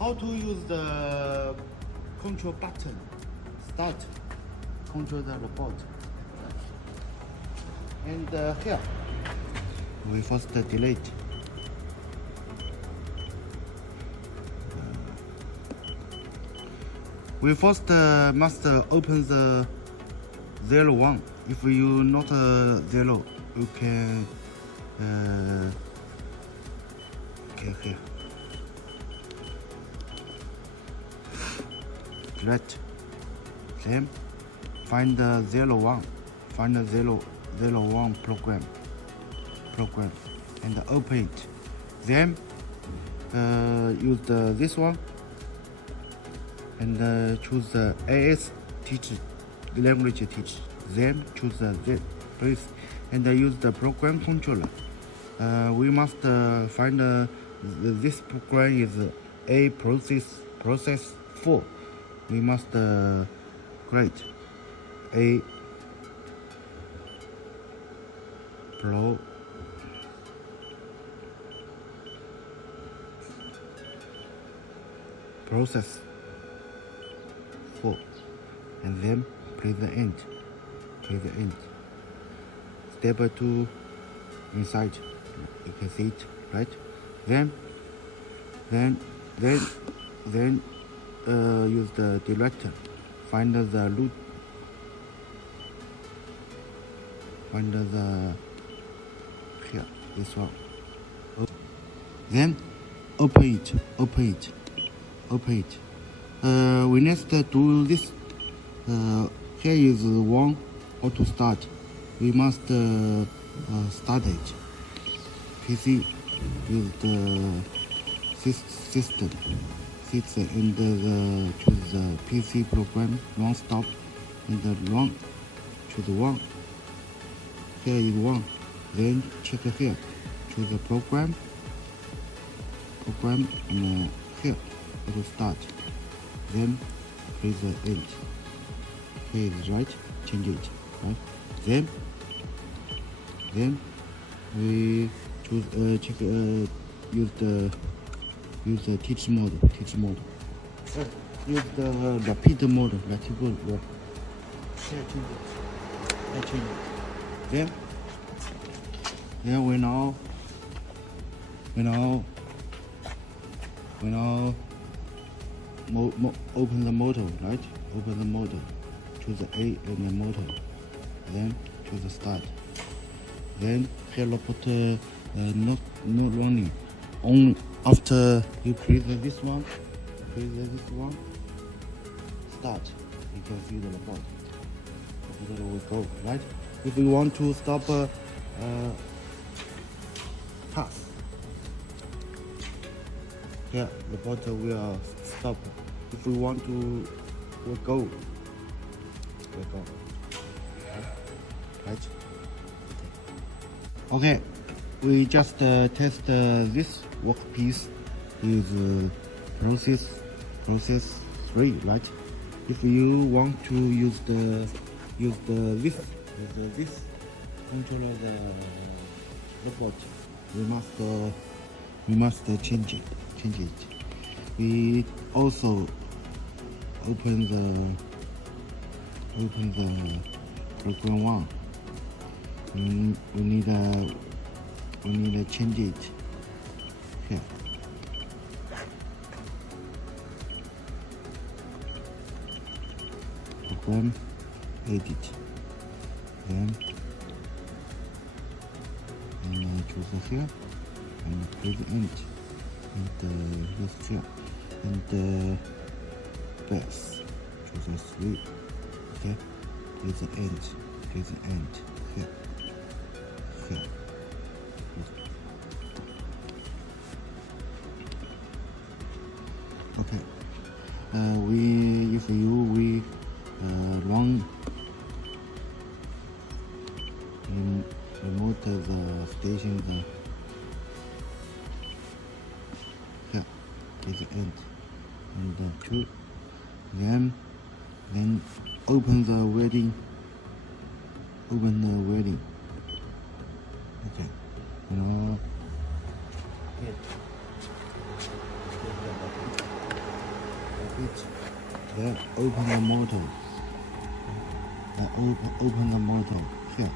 how to use the control button. Start, control the robot. And here, we first delete. We first must open the 01. If you not 0, you can okay, here. Delete. Then find the 01. Find the 001 program and open it. Then use this one and choose the AS teach language teach. Then choose the place and use the program controller. We must find this program is a process 4. We must create a process 4 and then press the end. Step 2 inside, you can see it, right? Then use the director, find the root, find the here, this one. Then open it. We next do this. Here is 1 auto start. We must start it. PC use the system and choose the PC program run stop and run. Choose 1. Here is 1. Then check here. Choose the program and here it will start. Then press the end. Here is right. Change it. Right. Then we choose check use the teach mode. Use the repeat mode. Let it go. Yeah. Change it. Then we now open the motor, right? Open the motor. Choose the A and the motor. Then choose the start. Then here put not running. Only after you press this one, start. You can see the robot. The robot will go, right? If we want to stop pass, here the robot will stop. If we want to go. Right? Okay, we just test this workpiece is process 3, right? If you want to use this controller the robot, we must change it. We also open the program 1. We need to change it here. Program edit. Then choose here and press end and use here and base. Choose 3. Okay. Press the end. Here. Okay. We run remote the station here is the end and 2. Then open the welding. Okay. Here. it. Then open the motor. Open the motor here.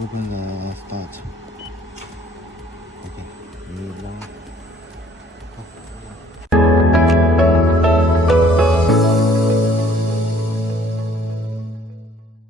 Open the start. Okay.